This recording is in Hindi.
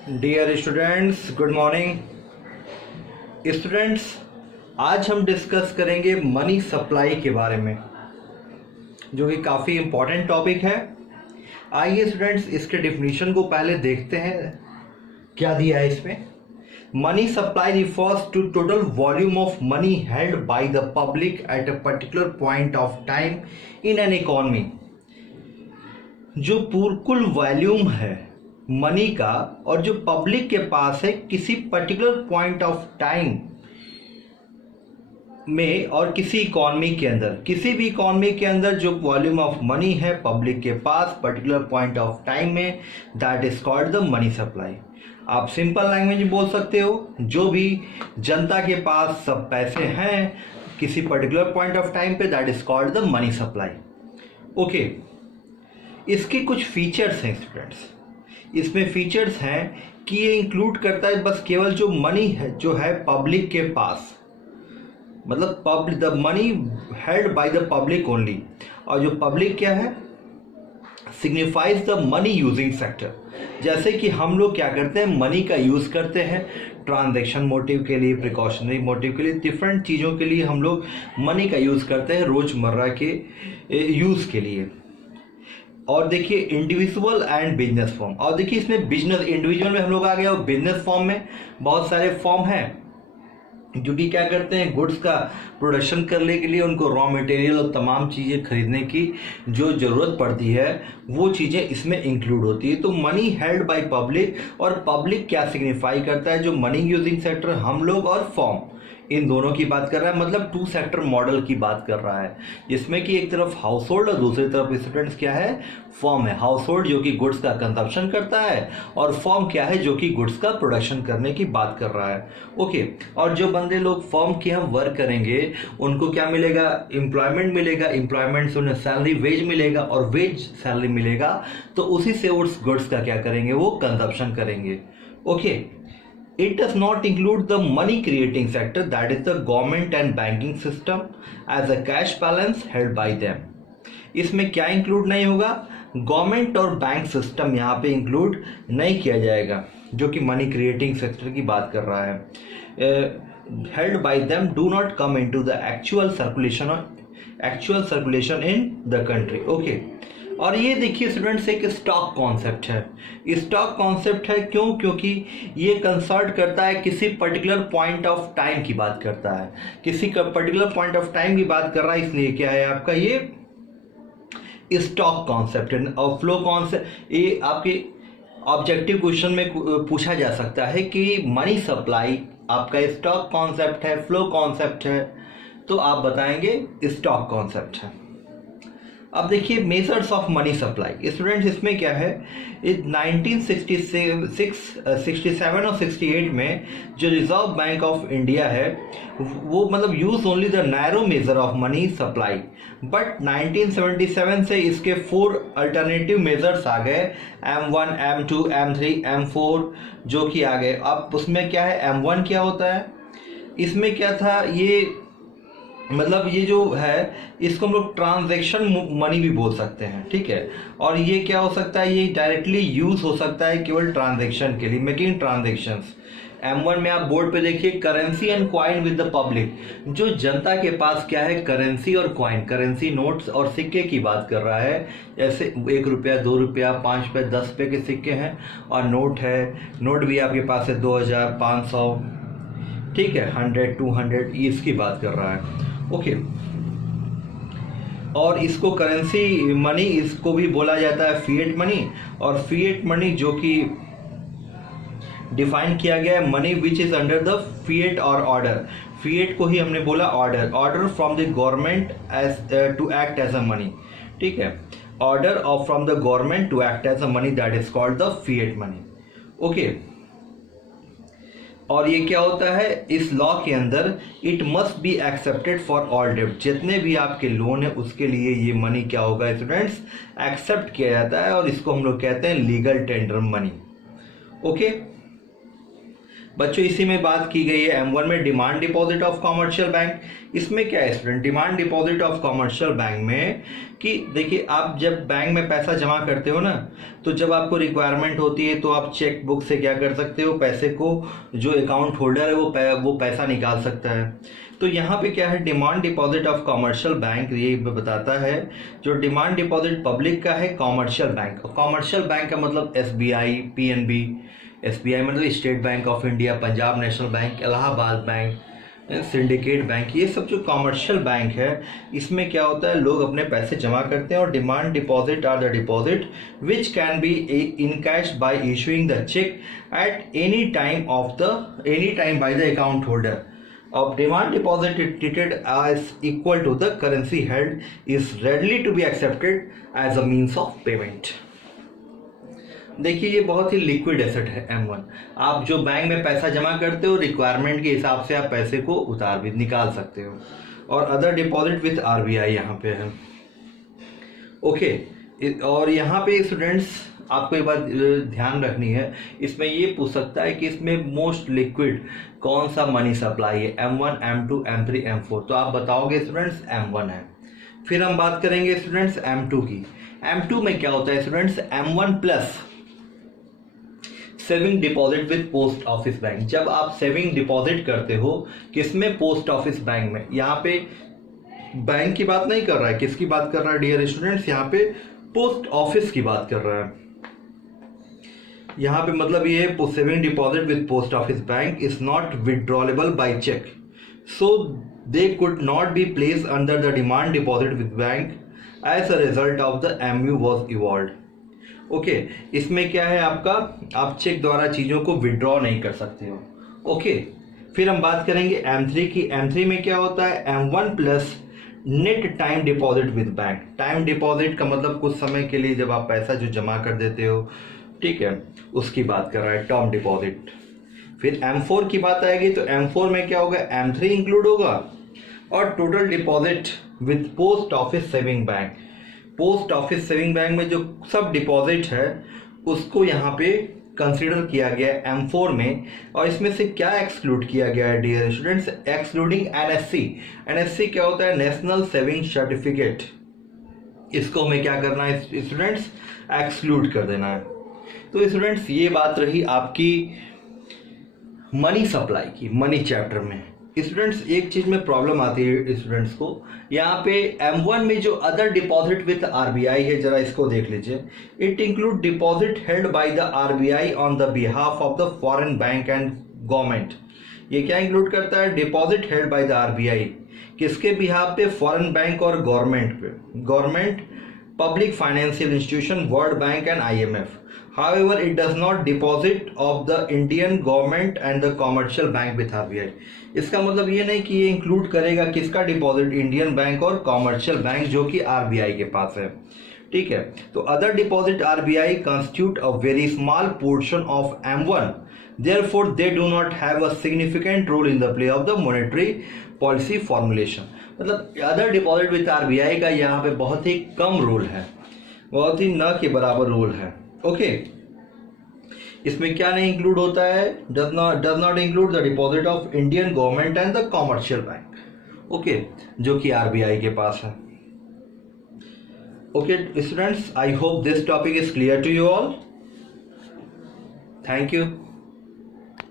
Dear students, good morning. Students, आज हम डिस्कस करेंगे मनी सप्लाई के बारे में, जो कि काफ़ी इम्पोर्टेंट टॉपिक है। आइए स्टूडेंट्स, इसके डिफिनीशन को पहले देखते हैं क्या दिया है इसमें। Money supply refers to total volume of money held by the public at a particular point of time in an economy. जो कुल वॉल्यूम है मनी का और जो पब्लिक के पास है किसी पर्टिकुलर पॉइंट ऑफ टाइम में और किसी इकॉनमी के अंदर, किसी भी इकॉनमी के अंदर जो वॉल्यूम ऑफ मनी है पब्लिक के पास पर्टिकुलर पॉइंट ऑफ टाइम में, that is called the money supply. आप सिंपल लैंग्वेज में बोल सकते हो, जो भी जनता के पास सब पैसे हैं किसी पर्टिकुलर पॉइंट ऑफ टाइम पे, that is called the money supply. Okay, इसके कुछ फीचर्स हैं स्टूडेंट्स। इसमें फीचर्स हैं कि ये इंक्लूड करता है बस केवल जो मनी है जो है पब्लिक के पास, मतलब the money held by the public only. और जो पब्लिक क्या है, signifies the money using sector. जैसे कि हम लोग क्या करते हैं, मनी का यूज़ करते हैं ट्रांजैक्शन मोटिव के लिए, प्रिकॉशनरी मोटिव के लिए, डिफरेंट चीज़ों के लिए हम लोग मनी का यूज़ करते हैं रोज़मर्रा के यूज़ के लिए। और देखिए इंडिविजुअल एंड बिजनेस फॉर्म, और देखिए इसमें बिजनेस, इंडिविजुअल में हम लोग आ गए और बिजनेस फॉर्म में बहुत सारे फॉर्म हैं जो कि क्या करते हैं, गुड्स का प्रोडक्शन करने के लिए उनको रॉ मटेरियल और तमाम चीज़ें खरीदने की जो ज़रूरत पड़ती है वो चीज़ें इसमें इंक्लूड होती है। तो मनी हेल्ड बाय पब्लिक, और पब्लिक क्या सिग्निफाई करता है, जो मनी यूजिंग सेक्टर हम लोग और फॉर्म, इन दोनों की बात कर रहा है, मतलब टू सेक्टर मॉडल की बात कर रहा है, जिसमें कि एक तरफ हाउस होल्ड और दूसरी तरफ स्टूडेंट्स क्या है, फॉर्म है। हाउस होल्ड जो कि गुड्स का कंजप्शन करता है और फॉर्म क्या है जो कि गुड्स का प्रोडक्शन करने की बात कर रहा है। ओके, और जो बंदे लोग फॉर्म के हम वर्क करेंगे उनको क्या मिलेगा, एम्प्लॉयमेंट मिलेगा, एम्प्लॉयमेंट से उन्हें सैलरी वेज मिलेगा और वेज सैलरी मिलेगा, तो उसी से उस गुड्स का क्या करेंगे, वो कंजप्शन करेंगे। Okay, it does not include the money creating sector, that is the government and banking system as a cash balance held by them। इसमें क्या इंक्लूड नहीं होगा, गवर्नमेंट और बैंक सिस्टम यहाँ पे इंक्लूड नहीं किया जाएगा, जो कि मनी क्रिएटिंग सेक्टर की बात कर रहा है। Held by them do not come into the actual circulation in the country. Okay, और ये देखिए स्टूडेंट्स, एक स्टॉक कॉन्सेप्ट है। स्टॉक कॉन्सेप्ट है क्यों, क्योंकि ये कंसर्ट करता है किसी पर्टिकुलर पॉइंट ऑफ टाइम की बात करता है, किसी का पर्टिकुलर पॉइंट ऑफ टाइम की बात कर रहा है, इसलिए क्या है आपका ये स्टॉक कॉन्सेप्ट है। और फ्लो कॉन्सेप्ट, ये आपके ऑब्जेक्टिव क्वेश्चन में पूछा जा सकता है कि मनी सप्लाई आपका स्टॉक कॉन्सेप्ट है, फ्लो कॉन्सेप्ट है, तो आप बताएंगे स्टॉक कॉन्सेप्ट है। अब देखिए measures of money supply students, इसमें क्या है, 1967 और 68 में जो रिजर्व बैंक ऑफ इंडिया है वो मतलब use only the narrow measure of money supply, but 1977 से इसके 4 अल्टरनेटिव मेजर्स आ गए, M1, M2, M3, M4 जो कि आ गए। अब उसमें क्या है, M1 क्या होता है, इसमें क्या था, ये मतलब ये जो है इसको हम लोग ट्रांजैक्शन मनी भी बोल सकते हैं, ठीक है। और ये क्या हो सकता है, ये डायरेक्टली यूज हो सकता है केवल ट्रांजैक्शन के लिए, मेकिंग ट्रांजैक्शंस। M1 में आप बोर्ड पे देखिए, currency and coin with the public, जो जनता के पास क्या है, करेंसी और कॉइन, करेंसी नोट्स और सिक्के की बात कर रहा है। जैसे 1 रुपया, 2 रुपया, 5 रुपये, 10 रुपये के सिक्के हैं, और नोट है, नोट भी आपके पास है 2000, 500, ठीक है, 100, 200, इसकी बात कर रहा है। ओके, और इसको करेंसी मनी, इसको भी बोला जाता है फिएट मनी। और फिएट मनी जो कि डिफाइन किया गया है, money which is under the fiat और ऑर्डर। फिएट को ही हमने बोला order from the government as to act as a money, ठीक है, order of from the government to act as a money, that is called the fiat money. Okay, और ये क्या होता है, इस लॉ के अंदर it must be accepted for all that, जितने भी आपके लोन है उसके लिए ये मनी क्या होगा स्टूडेंट्स, एक्सेप्ट किया जाता है, और इसको हम लोग कहते हैं लीगल टेंडर मनी। ओके, बच्चों इसी में बात की गई है M1 में demand deposit of commercial bank. इसमें क्या है student, demand deposit of commercial bank में कि देखिए आप जब बैंक में पैसा जमा करते हो ना, तो जब आपको रिक्वायरमेंट होती है तो आप चेक बुक से क्या कर सकते हो, पैसे को जो अकाउंट होल्डर है वो पैसा निकाल सकता है। तो यहाँ पे क्या है, demand deposit of commercial bank ये बताता है जो डिमांड डिपॉजिट पब्लिक का है कॉमर्शियल बैंक। कॉमर्शियल बैंक का मतलब SBI, PNB, SBI मतलब state bank of India, Punjab national bank, Allahabad bank, syndicate bank, ये सब जो कॉमर्शियल बैंक है इसमें क्या होता है, लोग अपने पैसे जमा करते हैं। और demand deposit are the deposit which can be encashed by issuing the cheque at any time by the account holder of demand deposit is treated as equal to the currency held is readily to be accepted as a means of payment। देखिए ये बहुत ही लिक्विड एसेट है M1। आप जो बैंक में पैसा जमा करते हो रिक्वायरमेंट के हिसाब से आप पैसे को उतार भी निकाल सकते हो। और अदर डिपॉजिट विथ RBI यहाँ पे है। ओके, और यहाँ पे स्टूडेंट्स आपको एक बात ध्यान रखनी है, इसमें ये पूछ सकता है कि इसमें मोस्ट लिक्विड कौन सा मनी सप्लाई है, M1, M2, M3, M4। तो आप बताओगे स्टूडेंट्स M1 है। फिर हम बात करेंगे स्टूडेंट्स M2 की। M2 में क्या होता है students, M1 plus saving deposit with post office bank. जब आप सेविंग डिपॉजिट करते हो किसमें, पोस्ट ऑफिस बैंक में। यहाँ पे बैंक की बात नहीं कर रहा है, किसकी बात कर रहा है डियर स्टूडेंट्स, यहाँ पे पोस्ट ऑफिस की बात कर रहा है। यहाँ पे मतलब ये saving deposit with post office bank is not withdrawable by cheque, so they could not be place under the demand deposit with bank as a result of the MU was evolve. Okay, इसमें क्या है आपका, आप चेक द्वारा चीज़ों को विड्रॉ नहीं कर सकते हो। ओके, फिर हम बात करेंगे M3 की। M3 में क्या होता है, M1 plus net time deposit with bank. Time deposit का मतलब कुछ समय के लिए जब आप पैसा जो जमा कर देते हो, ठीक है, उसकी बात कर रहा है, टर्म डिपॉजिट। फिर M4 की बात आएगी तो M4 में क्या होगा, M3 इंक्लूड होगा और total deposit with post office saving bank. Post office saving bank में जो सब डिपॉजिट है उसको यहाँ पे कंसीडर किया गया है M4 में। और इसमें से क्या एक्सक्लूड किया गया है dear students, excluding NSC। NSC क्या होता है, नेशनल सेविंग सर्टिफिकेट। इसको हमें क्या करना है स्टूडेंट्स, एक्सक्लूड कर देना है। तो स्टूडेंट्स ये बात रही आपकी मनी सप्लाई की, मनी चैप्टर में। स्टूडेंट्स एक चीज में प्रॉब्लम आती है स्टूडेंट्स को, यहाँ पे M1 में जो अदर डिपॉजिट विथ RBI है, जरा इसको देख लीजिए। It include deposit held by the RBI on the behalf of the foreign bank and government. ये क्या इंक्लूड करता है, deposit held by the RBI, किसके बिहाफ पे, फॉरेन बैंक और गवर्नमेंट पे, government, public financial institution, world bank and IMF। However, it does not deposit of the Indian government and the commercial bank with RBI। इसका मतलब ये नहीं कि ये इंक्लूड करेगा किसका डिपॉजिट, इंडियन बैंक और कॉमर्शियल बैंक जो कि RBI के पास है, ठीक है। तो other deposit RBI constitute a very small portion of M1, therefore they do not have a significant role in the play of the monetary policy formulation। मतलब अदर डिपॉजिट विथ RBI का यहाँ पे बहुत ही कम रोल है, बहुत ही न के बराबर रोल है। ओके, इसमें क्या नहीं इंक्लूड होता है, does not include the deposit of Indian government and the commercial bank, okay, जो कि RBI के पास है। Okay students, I hope this topic is clear to you all. Thank you.